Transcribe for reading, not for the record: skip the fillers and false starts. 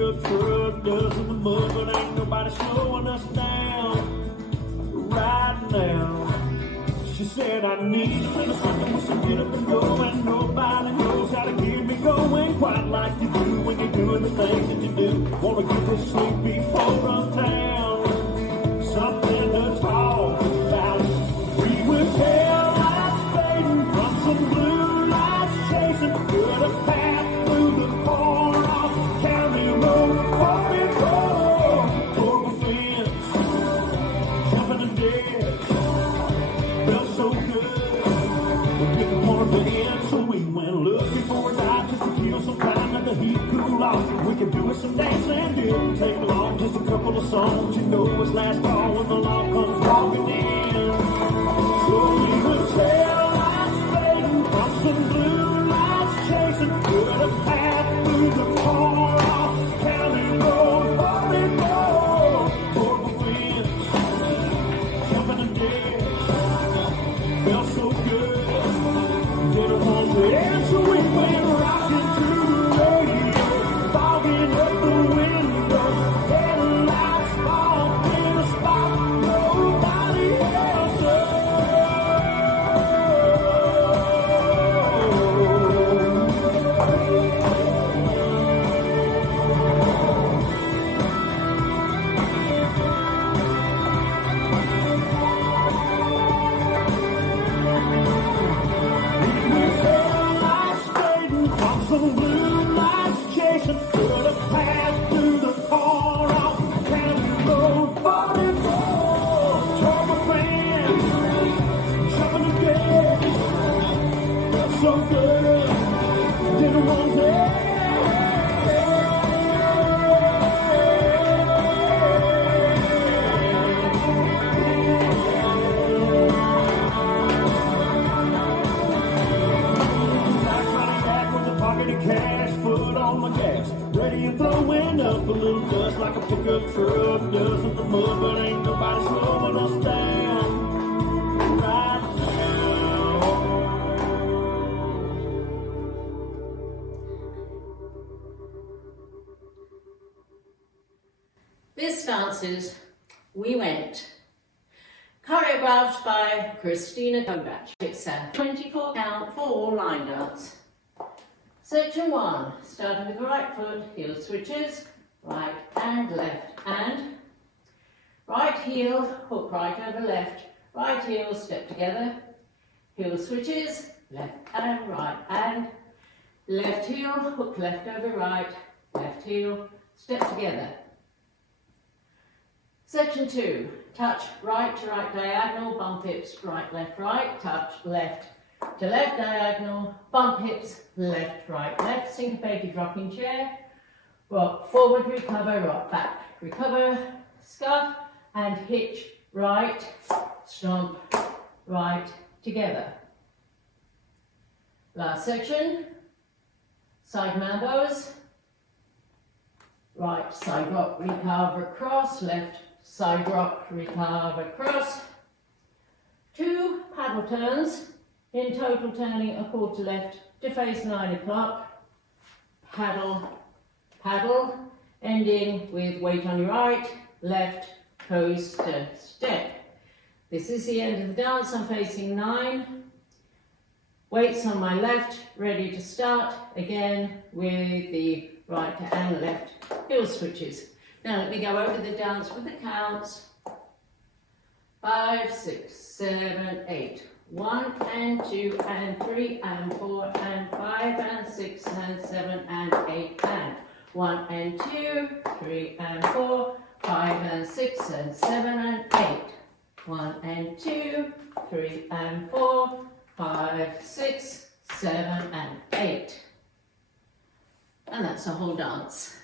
pickup truck does in the mud, but ain't nobody slowing us down right now. She said I need a little something to get up and go, and nobody knows how to get me going quite like you do when you're doing the things that you do. Wanna get this sleep before from town, something to talk about. We will tell lights fading from some blue lights chasing, put a path through the corner off County Road 44, toward the fence, jumping the dead. Felt so good, we didn't want to end, so we went looking for a night just to kill some time, let the heat cool off. We could do it some dancing, and didn't take long, just a couple of songs. You know it's last call when the law comes walking in. So we would tell lights fading from some blue lights chasing, put a path through the corner off County Road 44, toward the fence, jumping the dead. Felt so good, didn't want to end, so we went rocking to the radio, fogging up the window, headlights fall in a spot nobody else knows. Some blue lights chasing, put a path through the corner off County Road 44. Trouble fans, jumping the dead. Felt so good, didn't want to end. Cash, foot on my gas, ready and throwing up a little dust like a pickup truck does in the mud, but ain't nobody slowing us down right now. This dance is We Went, choreographed by Christina Kovac. It's a 24 count 4 line dance. Section 1, starting with the right foot, heel switches, right and left, and right heel, hook right over left, right heel, step together, heel switches, left and right, and left heel, hook left over right, left heel, step together. Section 2, touch right to right diagonal, bump hips, right, touch left to left diagonal, bump hips, left, syncopated rocking chair, rock forward, recover, rock back, recover, scuff, and hitch, right, stomp, right, together. Last section, side mambos, right side rock, recover, across, left side rock, recover, across, 2 paddle turns, in total turning a quarter left to face 9 o'clock, paddle, paddle, ending with weight on your right, left, coaster, step. This is the end of the dance. I'm facing 9, weights on my left, ready to start again with the right and left heel switches. Now let me go over the dance with the counts. 5, 6, 7, 8. 1 and 2 and 3 and 4 and 5 and 6 and 7 and 8 and 1 and 2, 3 and 4, 5 and 6 and 7 and 8. 1 and 2, 3 and 4, 5, 6, 7 and 8. And that's the whole dance.